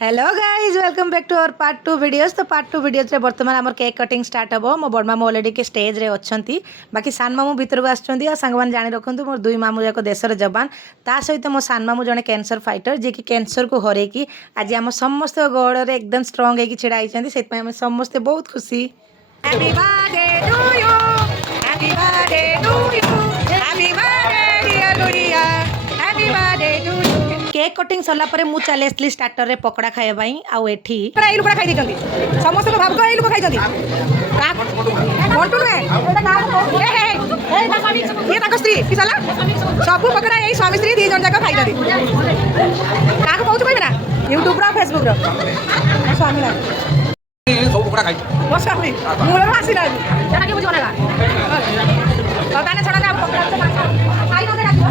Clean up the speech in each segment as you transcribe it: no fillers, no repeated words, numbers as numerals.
Hello guys welcome back to our part 2 videos. तो part 2 videos रे वर्तमान आमर केक कटिंग स्टार्ट हम। मो बड़ मामू ऑलरेडी के स्टेज रे अच्छी बाकी सान मामू भीतर को आसुँच आ सांग मैंने जाणी रखु मोर दुई मामू जाक देशर जवान ता सहित मो सान मामू जड़े कैंसर फाइटर जी कि कैंसर को हरैकी आज आम समस्त गड़े एकदम स्ट्रंग होगी छिड़ा होती से समस्ते बहुत खुशी। Happy birthday to you. Happy birthday to you. Happy birthday dear Gloria. Happy birthday to you. Cake cutting सरला परे मु चले आसली स्टार्टर रे पकड़ा खाଇବା ପାଇଁ ଆଉ एठी एई लुकड़ा खाइ दिचंती समस्त भाब तो एई लुक खाइ जंती का मोंटू रे एटा का ए हे ए ता स्वामी ये ताको स्त्री की साला सब पकड़ा एई स्वामी स्त्री दी जन जाक खाइ जंती का को कहू कहबे ना YouTube रो Facebook रो स्वामी ला सब पकड़ा खाइ ମୋ ସ୍ୱାମୀ ମୋର ଆସିଲାନି ସେଟା କି ବୁଝିବ ନା ତ ତାନେ ଛଡା ନା ପକଡ଼ା ଖାଇ ନ ଡାକିବ।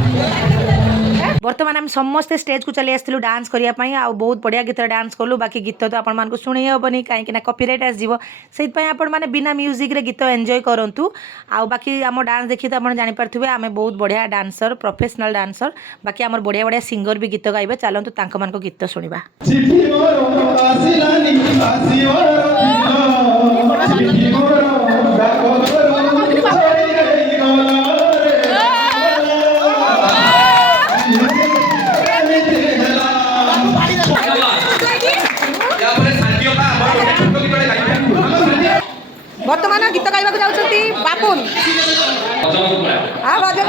बर्तमान आम समस्ते स्टेज को चली आसलु डांस करने आ बहुत बढ़िया गीत डांस कलु बाकी गीत तो आपण शुणी हेनी कहीं कॉपीराइट आसो से आपण मैंने बिना म्यूजिक रे गीत एंजॉय करंतु आ बाकी आम डांस देखी तो आप जानीपारे आम बहुत बढ़िया डांसर प्रोफेशनल डांसर बाकी आम बढ़िया बढ़िया सिंगर भी गीत गाइबे चलतु तांक मान गीत शुणा। बर्तमान गीत गाइबा जाउछंती बापुन हां भजन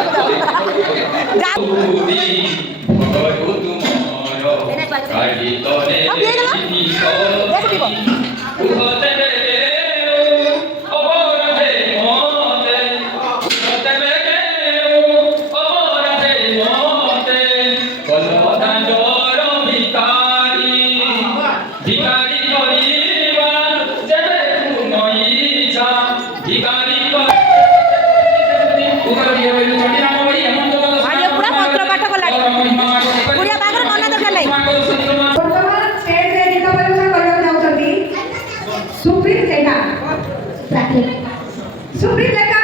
सुप्रीम लेका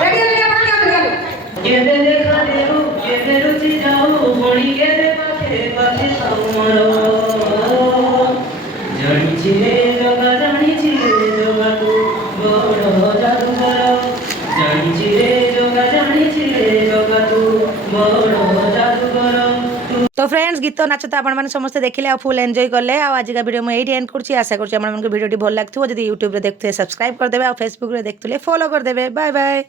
रेडी रेडी अपन क्या करियो के दे देखा देहु के दे रुचि जाऊ बड़ी के दे पाथे पाथे समरो जानी छिले जगा तू बड़ जादूगर जानी छिले जगा तू बड़ जादूगर। तो फ्रेंड्स गीत नाच तो आपण मैंने समस्त देखिले फुल एंजॉय कले आज का वीडियो मुझे एंड कर आशा कर वीडियो भल लगे जब यूट्यूब देखते सब्सक्राइब करदे फेसबुक देखते फॉलो करदे। Bye bye.